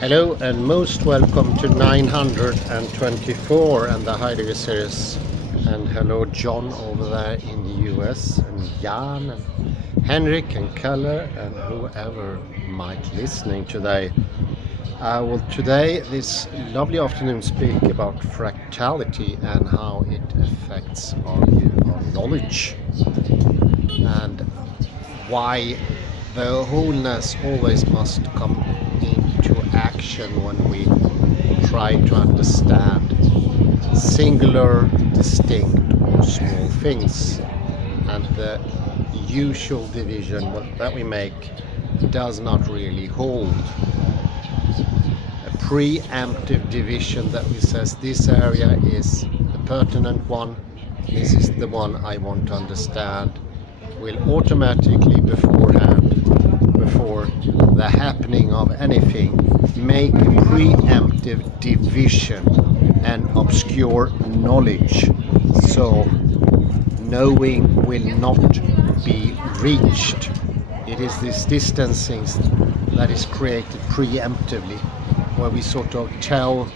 Hello and most welcome to 924 and the Heidegger series. And hello John over there in the US, and Jan and Henrik and Kalle and whoever might listening today. I will today, this lovely afternoon, speak about fractality and how it affects our knowledge, and why the wholeness always must come into action when we try to understand singular, distinct or small things. And the usual division that we make does not really hold. A preemptive division that we says this area is the pertinent one, this is the one I want to understand, will automatically beforehand, before the happening of anything, make a preemptive division and obscure knowledge, so knowing will not be reached. It is this distancing that is created preemptively, where we sort of tell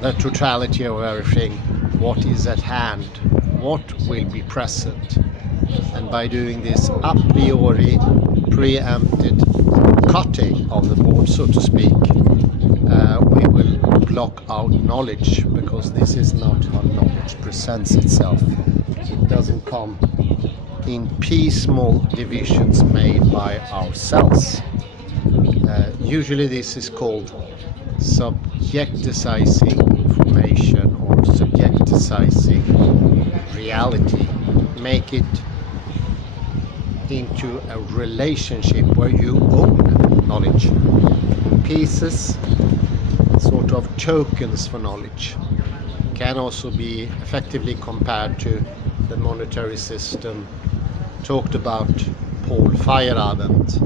the totality of everything, what is at hand, what will be present. And by doing this a priori preempted cutting of the board, so to speak, we will block out knowledge, because this is not how knowledge presents itself. It doesn't come in piecemeal divisions made by ourselves. Usually this is called subjecticizing information or subjecticizing reality. Make it into a relationship where you own knowledge. Pieces, sort of tokens for knowledge, can also be effectively compared to the monetary system talked about Paul Feyerabend,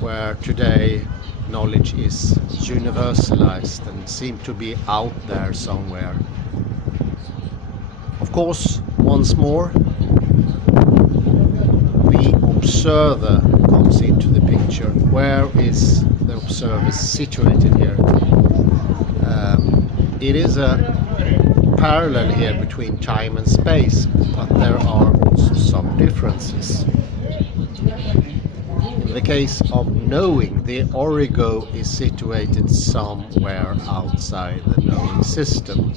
where today knowledge is universalized and seems to be out there somewhere. Of course, once more, the observer comes into the picture. Where is the observer situated here? It is a parallel here between time and space, but there are also some differences. In the case of knowing, the origo is situated somewhere outside the knowing system.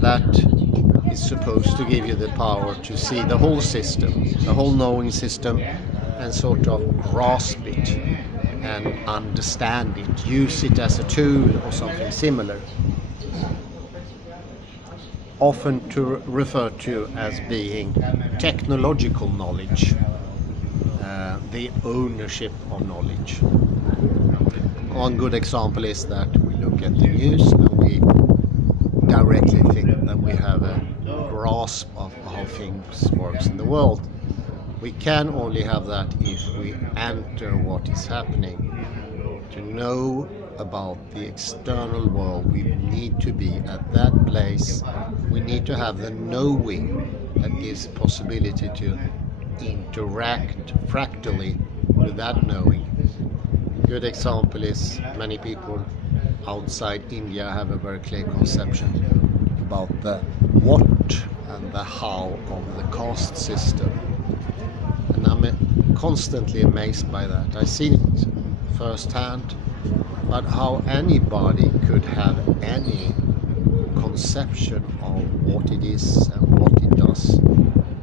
That is supposed to give you the power to see the whole system, the whole knowing system, and sort of grasp it and understand it, use it as a tool or something similar. Often to refer to as being technological knowledge, the ownership of knowledge. One good example is that we look at the news and we directly think that we have a grasp of how things works in the world. We can only have that if we enter what is happening. To know about the external world, we need to be at that place. We need to have the knowing that gives possibility to interact fractally with that knowing. Good example is many people outside India have a very clear conception about the what and the how of the caste system. And I'm constantly amazed by that. I see it firsthand, but how anybody could have any conception of what it is and what it does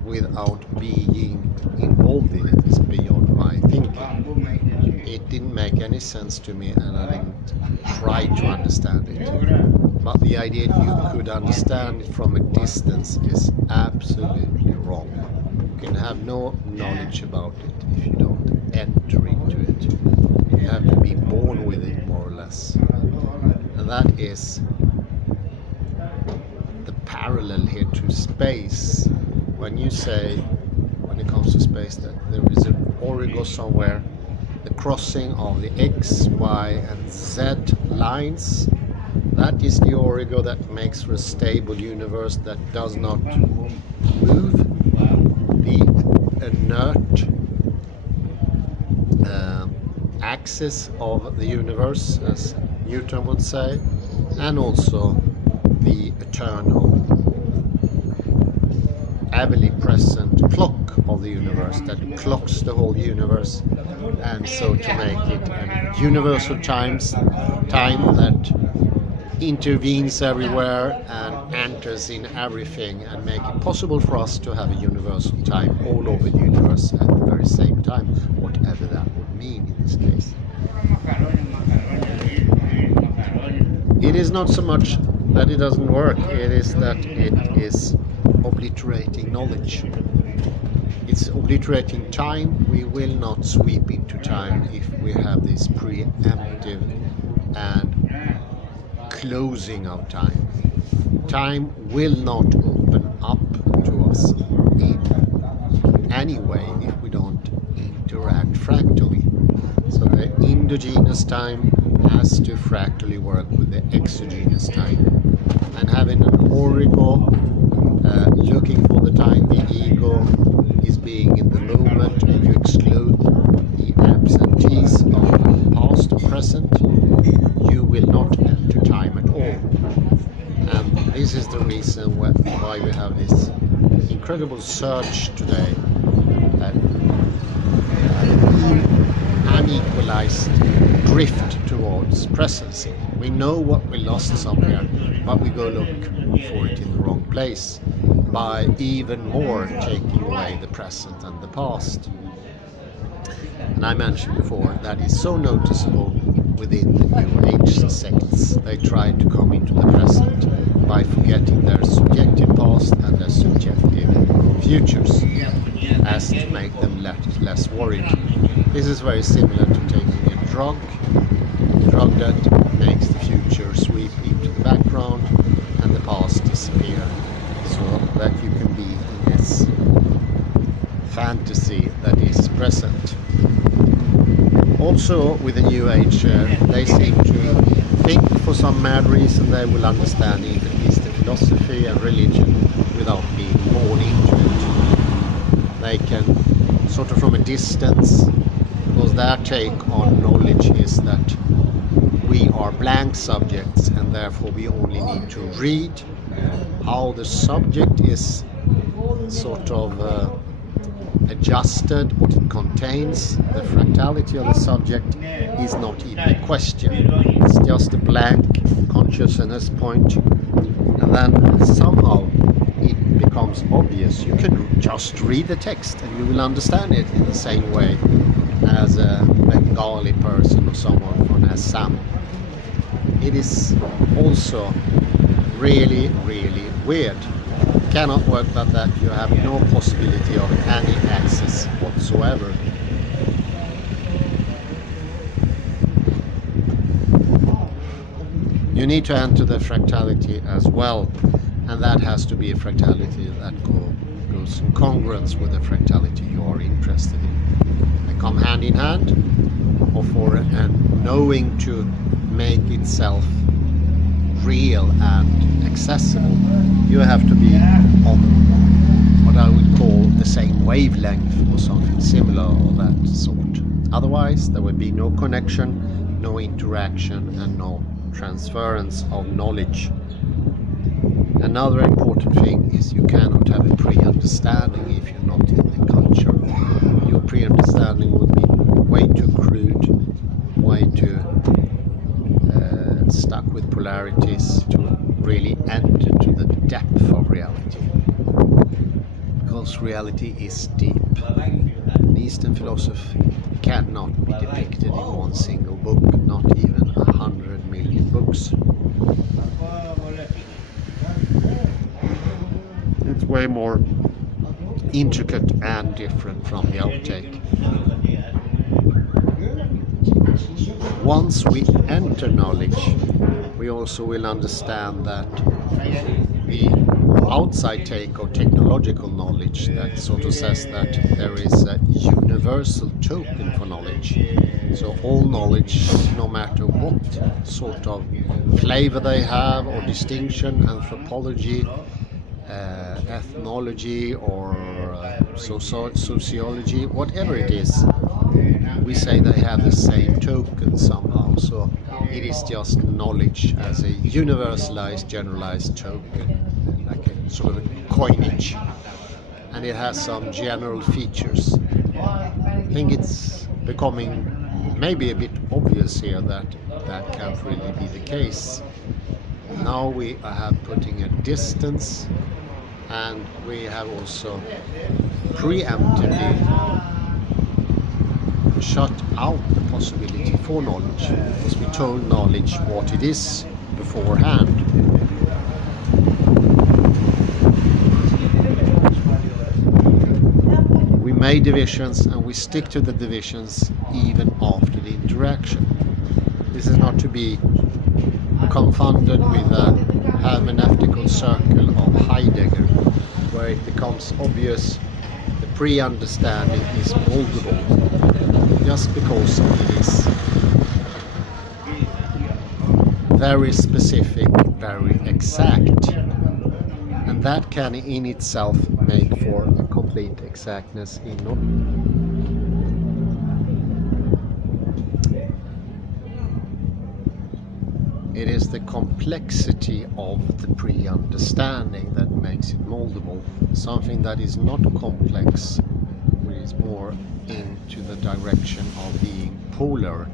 without being involved in it is beyond my thinking. It didn't make any sense to me, and I didn't try to understand it. But the idea you could understand it from a distance is absolutely wrong. You can have no knowledge about it if you don't enter into it. You have to be born with it, more or less. And that is the parallel here to space. When you say, when it comes to space, that there is an origo somewhere, the crossing of the X, Y and Z lines, that is the origo that makes for a stable universe that does not move. The inert axis of the universe, as Newton would say, and also the eternal, everly present clock of the universe that clocks the whole universe, and so to make it a universal time that intervenes everywhere and enters in everything and make it possible for us to have a universal time all over the universe at the very same time, whatever that would mean in this case. It is not so much that it doesn't work, it is that it is obliterating knowledge. It's obliterating time. We will not sweep into time if we have this preemptive and closing of time. Time will not open up to us in any way if we don't interact fractally. So the endogenous time has to fractally work with the exogenous time. And having an origo looking for the time, the ego is being in the moment, and you exclude the absentees of past or present, you will not enter time at all. And this is the reason why we have this incredible surge today, unequalized drift towards presency. We know what we lost somewhere, but we go look for it in the wrong place by even more taking away the present and the past. And I mentioned before that is so noticeable within the New Age sects. They try to come into the present by forgetting their subjective past and their subjective futures, as to make them less worried. This is very similar to taking a drug that makes the future sweep into the background and the past disappear, so that you can be in this fantasy that is present. Also with the New Age, they seem to think for some mad reason they will understand Eastern philosophy and religion without being born into it. They can sort of from a distance, because their take on knowledge is that we are blank subjects and therefore we only need to read how the subject is sort of adjusted, what it contains. The fractality of the subject is not even a question. It's just a blank consciousness point, and then somehow it becomes obvious. You can just read the text and you will understand it in the same way as a Bengali person or someone from Assam. It is also really, really weird. Cannot work like that. You have no possibility of any access whatsoever. You need to enter the fractality as well, and that has to be a fractality that goes in congruence with the fractality you are interested in. They come hand in hand, or for and knowing to make itself real and accessible, you have to be on what I would call the same wavelength or something similar of that sort. Otherwise there will be no connection, no interaction, and no transference of knowledge. Another important thing is you cannot have a pre-understanding if you're not in the culture. Your pre-understanding would be way too crude, way too stuck with polarities to really enter to the depth of reality. Because reality is deep. And Eastern philosophy cannot be depicted in one single book, not even 100 million books. It's way more intricate and different from the outtake. Once we enter knowledge, we also will understand that the outside take of technological knowledge that sort of says that there is a universal token for knowledge. So all knowledge, no matter what sort of flavor they have or distinction, anthropology, ethnology or sociology, whatever it is, we say they have the same token somehow. So It is just knowledge as a universalized, generalized token, like a sort of a coinage, and it has some general features. I think it's becoming maybe a bit obvious here that that can't really be the case. Now we have putting a distance, and we have also preemptively shut out the possibility for knowledge, because we told knowledge what it is beforehand. We made divisions, and we stick to the divisions even after the interaction. This is not to be confounded with the hermeneutical circle of Heidegger, where it becomes obvious the pre-understanding is moldable just because it is very specific, very exact, and that can in itself make for a complete exactness in knowledge. It is the complexity of the pre-understanding that makes it moldable. Something that is not complex, which is more into the direction of being polar,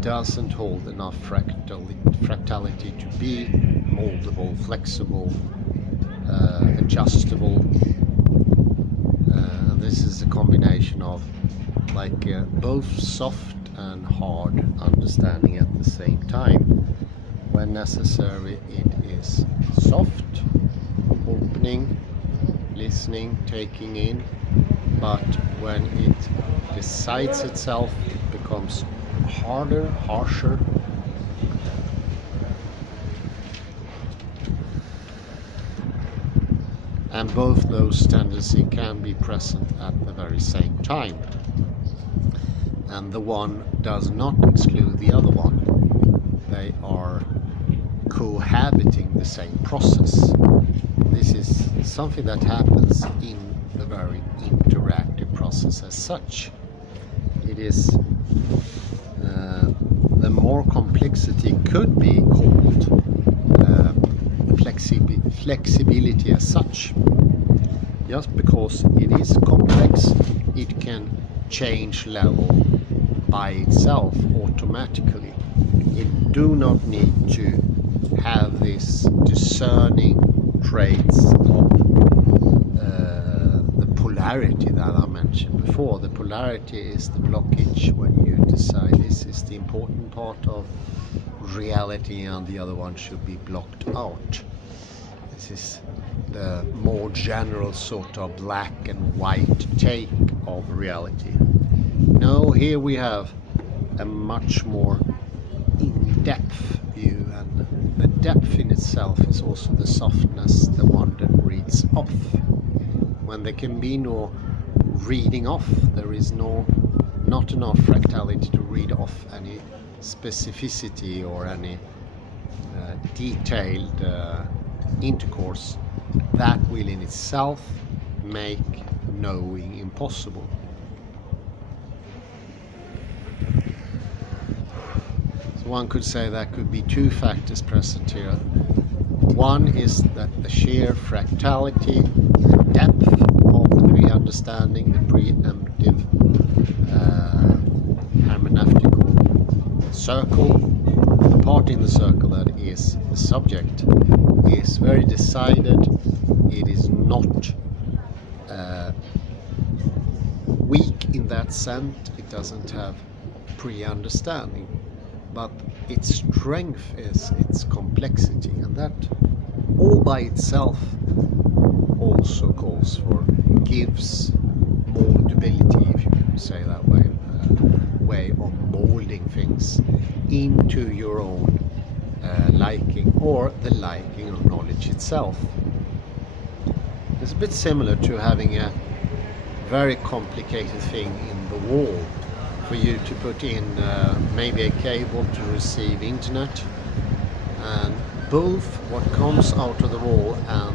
doesn't hold enough fractality to be moldable, flexible, adjustable. And this is a combination of both soft and hard understanding at the same time. When necessary, it is soft, opening, listening, taking in, but when it decides itself, it becomes harder, harsher. And both those tendencies can be present at the very same time. And the one does not exclude the other one. They are cohabiting the same process. This is something that happens in the very interactive process as such. It is the more complexity could be called flexibility as such. Just because it is complex, it can change level by itself automatically. It do not need to have this discerning traits of the polarity that I mentioned before. The polarity is the blockage when you decide this is the important part of reality and the other one should be blocked out. This is the more general sort of black and white take of reality. No, here we have a much more in-depth view, and the depth in itself is also the softness, the one that reads off. When there can be no reading off, there is not enough fractality to read off any specificity or any detailed intercourse. That will in itself make knowing impossible. So one could say there could be two factors present here. One is that the sheer fractality, the depth of the pre-understanding, the preemptive hermeneutical circle, the part in the circle that is the subject, is very decided. It is not weak in that sense. It doesn't have pre-understanding, but its strength is its complexity, and that all by itself also calls for, gives moldability, if you can say that way, way of molding things into your own liking or the liking of knowledge itself. It's a bit similar to having a very complicated thing in the wall for you to put in maybe a cable to receive internet, and both what comes out of the wall and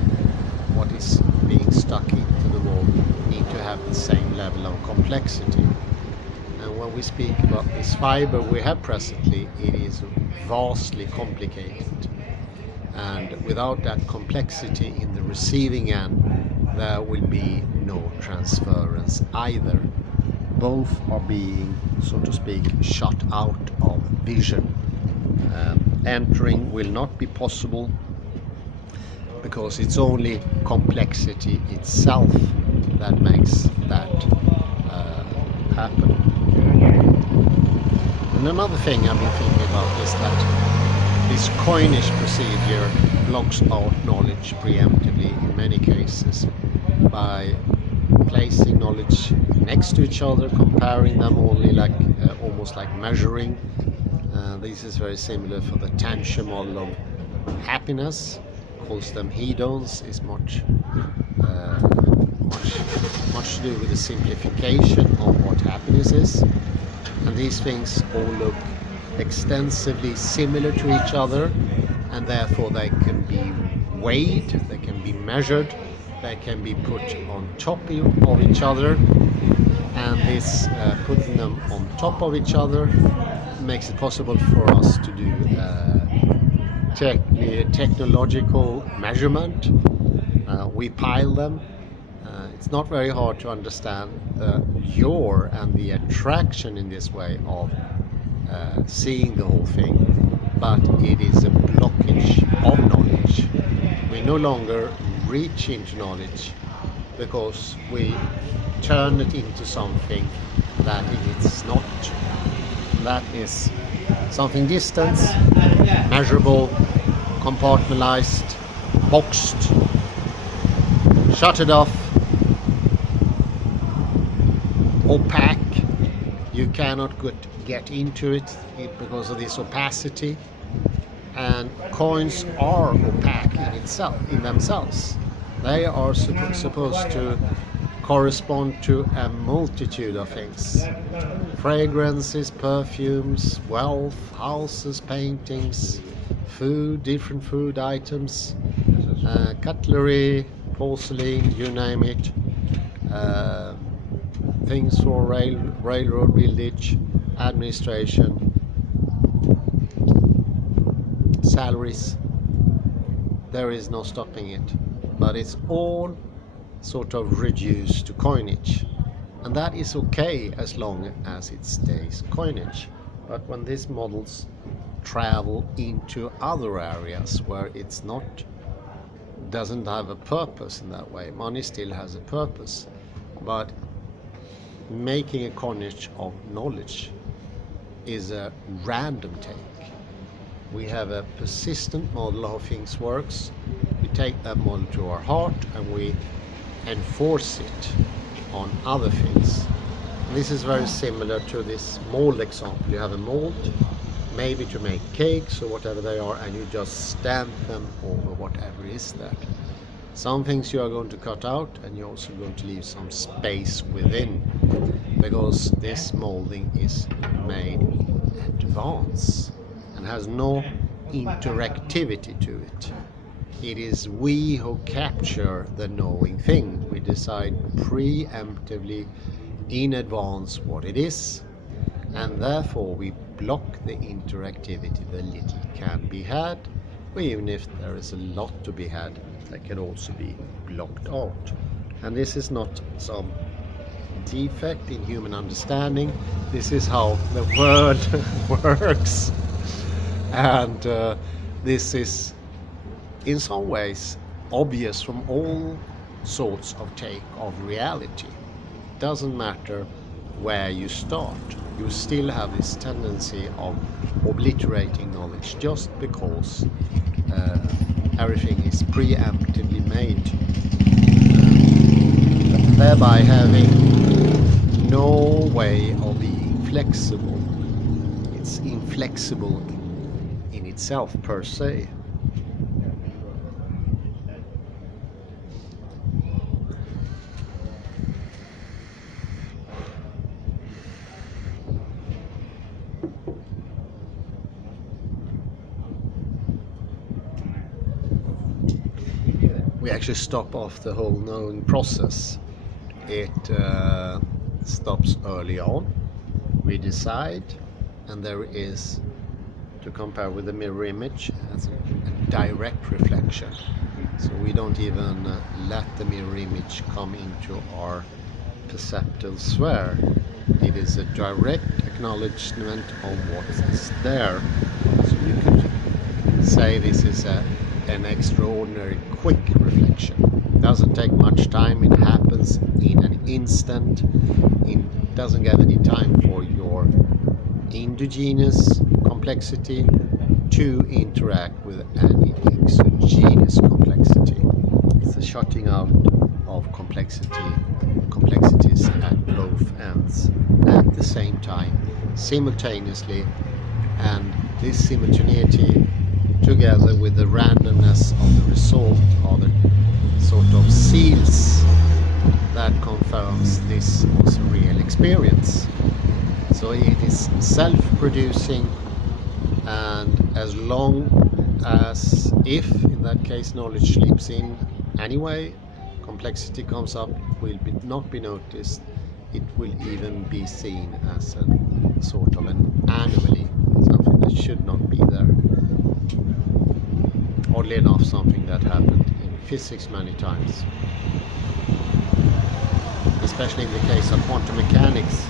what is being stuck into the wall need to have the same level of complexity. And when we speak about this fiber we have presently, it is vastly complicated. And without that complexity in the receiving end, there will be no transference either. Both are being, so to speak, shut out of vision. Entering will not be possible because it's only complexity itself that makes that happen. And another thing I've been thinking about is that this coinage procedure blocks out knowledge preemptively in many cases by placing knowledge next to each other, comparing them only like almost like measuring. This is very similar for the Tanche model of happiness. Calls them hedons. Is much to do with the simplification of what happiness is, and these things all look extensively similar to each other, and therefore they can be weighed, they can be measured, they can be put on top of each other, and this putting them on top of each other makes it possible for us to do technological measurement. We pile them. It's not very hard to understand the lure and the attraction in this way of seeing the whole thing, but it is a blockage of knowledge. We no longer reach into knowledge because we turn it into something that it is not. That is something distant, measurable, compartmentalized, boxed, shuttered off, opaque. You cannot get into it because of this opacity, and coins are opaque in themselves. They are supposed to correspond to a multitude of things: fragrances, perfumes, wealth, houses, paintings, food, different food items, cutlery, porcelain, you name it, things for railroad village, administration, salaries. There is no stopping it, but it's all sort of reduced to coinage, and that is okay as long as it stays coinage. But when these models travel into other areas where it's not, doesn't have a purpose in that way, money still has a purpose, but making a coinage of knowledge is a random take. We have a persistent model of how things works. We take that model to our heart and we enforce it on other things. This is very similar to this mold example. You have a mold, maybe to make cakes or whatever they are, and you just stamp them over whatever is there. Some things you are going to cut out, and you're also going to leave some space within, because this molding is made in advance and has no interactivity to it. It is we who capture the knowing thing. We decide preemptively in advance what it is, and therefore we block the interactivity. The little can be had, or even if there is a lot to be had, that can also be blocked out. And this is not some defect in human understanding. This is how the world works, and this is in some ways obvious from all sorts of take of reality. It doesn't matter where you start, you still have this tendency of obliterating knowledge just because everything is preemptively made, thereby having no way of being flexible. It's inflexible in itself per se. We actually stop off the whole knowing process. It stops early on, we decide, and there is, to compare with the mirror image, as a direct reflection. So we don't even let the mirror image come into our perceptual sphere. It is a direct acknowledgement of what is there. So you could say this is an extraordinary quick reflection. It doesn't take much time, it happens in an instant. It doesn't give any time for your endogenous complexity to interact with any exogenous complexity. It's a shutting out of complexities at both ends at the same time, simultaneously, and this simultaneity together with the randomness of the result are the sort of seals that confirms this was a real experience. So it is self-producing, and as long as, if in that case knowledge slips in anyway, complexity comes up, will not be noticed, it will even be seen as a sort of an anomaly, something that should not be there. Oddly enough, something that happened in physics many times, especially in the case of quantum mechanics.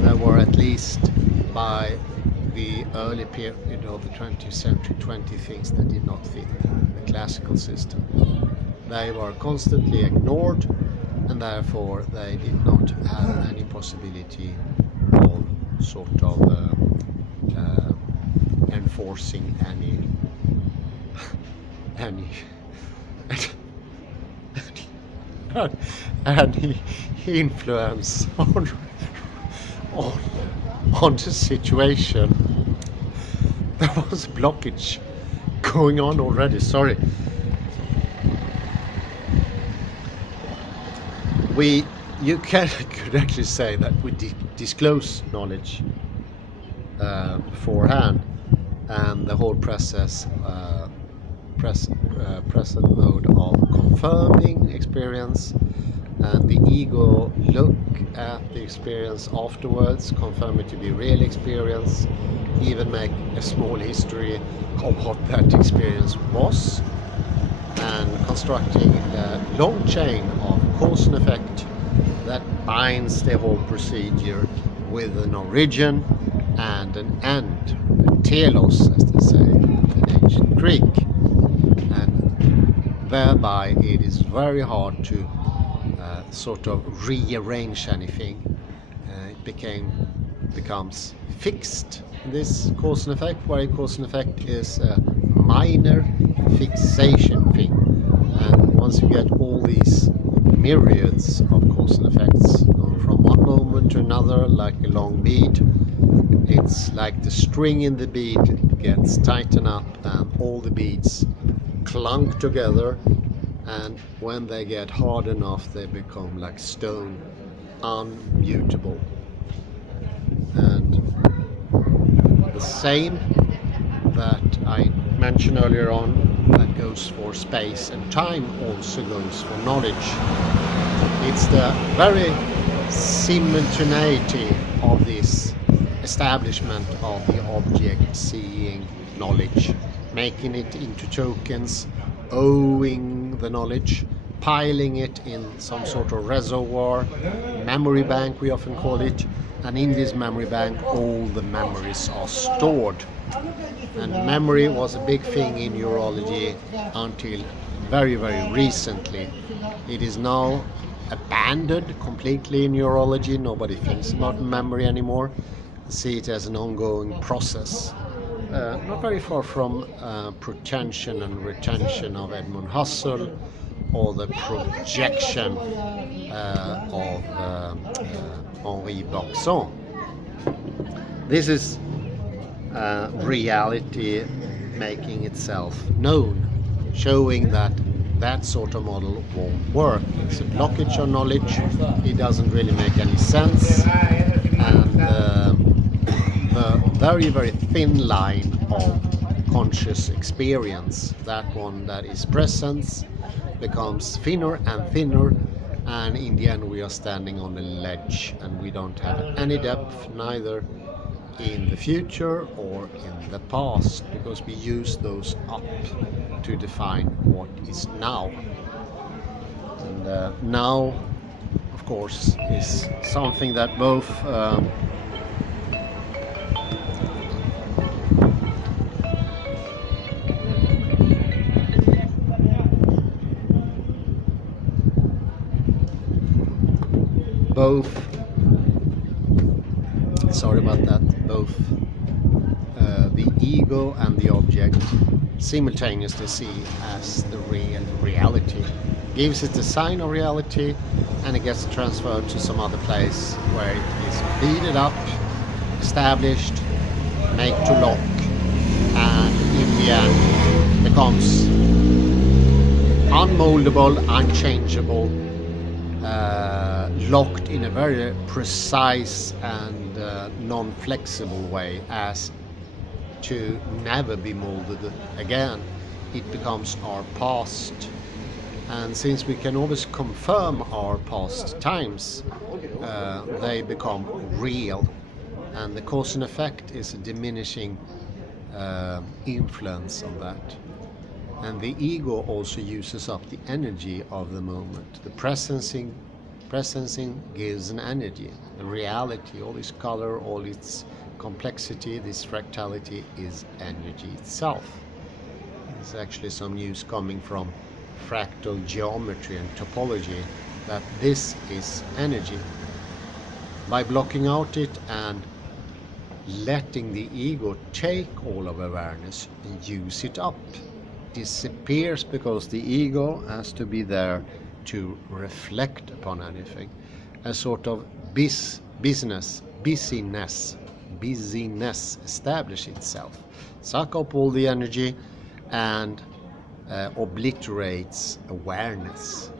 There were, at least by the early period of the 20th century, 20 things that did not fit the classical system. They were constantly ignored, and therefore they did not have any possibility of sort of enforcing any influence on the situation. There was a blockage going on already, sorry. You could actually say that we disclose knowledge beforehand, and the whole present mode of confirming experience, and the ego look at the experience afterwards, confirm it to be real experience, even make a small history of what that experience was, and constructing a long chain of cause and effect that binds the whole procedure with an origin and an end, telos, as they say in ancient Greek. And thereby it is very hard to sort of rearrange anything. It becomes fixed, this cause and effect, where cause and effect is a minor fixation thing. And once you get all these myriads of cause and effects going from one moment to another like a long bead, it's like the string in the bead gets tightened up and all the beads clunk together, and when they get hard enough they become like stone, unmutable. And the same that I mentioned earlier on, that goes for space and time, also goes for knowledge. It's the very simultaneity of this establishment of the object seeing knowledge, making it into tokens, owing the knowledge, piling it in some sort of reservoir, memory bank we often call it, and in this memory bank all the memories are stored. And memory was a big thing in neurology until very, very recently. It is now abandoned completely in neurology. Nobody thinks about memory anymore. See it as an ongoing process. Not very far from pretension and retention of Edmund Husserl, or the projection of Henri Bergson. This is reality making itself known, showing that that sort of model won't work. It's a blockage of knowledge, it doesn't really make any sense, and the very, very thin line of conscious experience, that one that is presence, becomes thinner and thinner, and in the end we are standing on a ledge, and we don't have any depth, neither in the future or in the past, because we use those up to define what is now. And now, of course, is something that both sorry about that, both the ego and the object simultaneously see as the real reality. Gives it the sign of reality, and it gets transferred to some other place where it is speeded up, established, made to lock, and in the end becomes unmoldable, unchangeable, locked in a very precise and non-flexible way, as to never be molded again. It becomes our past. And since we can always confirm our past times, they become real. And the cause and effect is a diminishing influence on that. And the ego also uses up the energy of the moment. The presencing gives an energy. The reality, all its color, all its complexity, this fractality is energy itself. There's actually some news coming from fractal geometry and topology that this is energy. By blocking out it and letting the ego take all of awareness and use it up, disappears, because the ego has to be there to reflect upon anything. A sort of busyness establish itself, suck up all the energy, and obliterates awareness.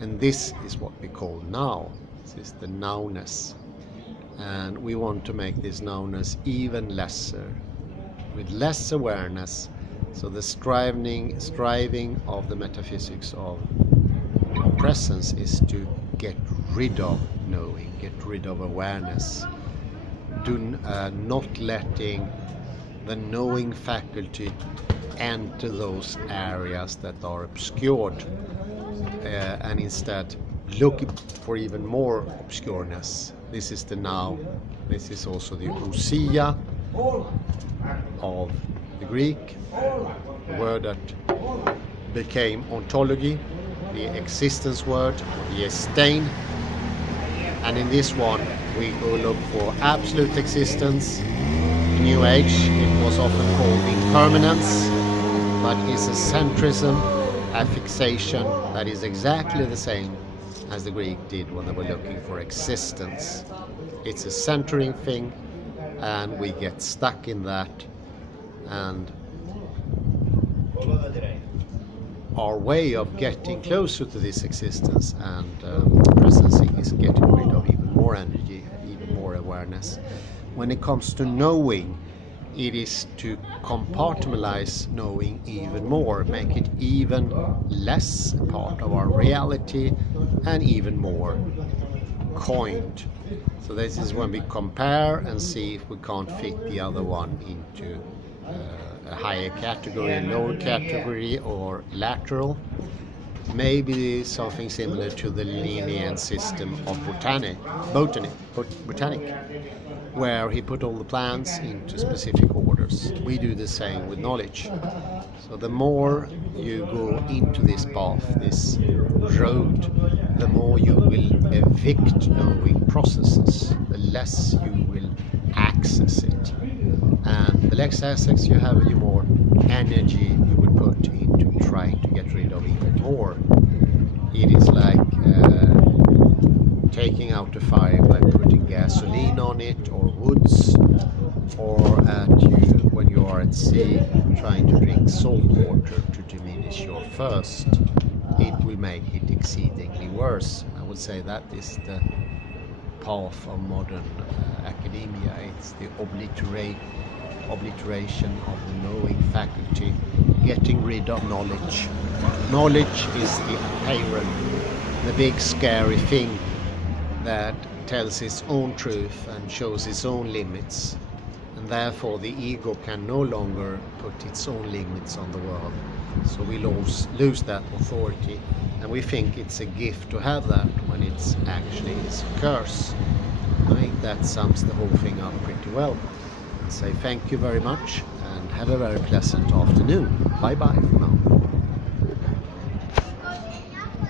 And this is what we call now. This is the nowness. And we want to make this nowness even lesser, with less awareness. So the striving of the metaphysics of presence is to get rid of knowing, get rid of awareness. Not letting the knowing faculty enter those areas that are obscured, and instead looking for even more obscureness. This is the now. This is also the ousia of the Greek, the word that became ontology, the existence word, the estain. And in this one we go look for absolute existence. In New Age it was often called impermanence, but it's a centrism, a fixation that is exactly the same as the Greek did when they were looking for existence. It's a centering thing, and we get stuck in that, and our way of getting closer to this existence and presencing is getting rid of even more energy, even more awareness. When it comes to knowing, it is to compartmentalize knowing even more, make it even less a part of our reality and even more coined. So this is when we compare and see if we can't fit the other one into a higher category, a lower category, or lateral. Maybe something similar to the Linnean system of botanic, where he put all the plants into specific orders. We do the same with knowledge. So the more you go into this path, this road, the more you will evict knowing processes, the less you will access it. And the less access you have, the more energy you will put into trying to get rid of even more. It is like taking out a fire by putting gasoline on it, or woods, or when you are at sea trying to drink salt water to diminish your thirst. It will make it exceedingly worse. I would say that is the path of modern academia. It's the obliteration of the knowing faculty, getting rid of knowledge. Knowledge is the apparent the big scary thing that tells its own truth and shows its own limits, and therefore the ego can no longer put its own limits on the world. So we lose that authority, and we think it's a gift to have that when it's actually is a curse. I think that sums the whole thing up pretty well. I say thank you very much and have a very pleasant afternoon. Bye bye for now.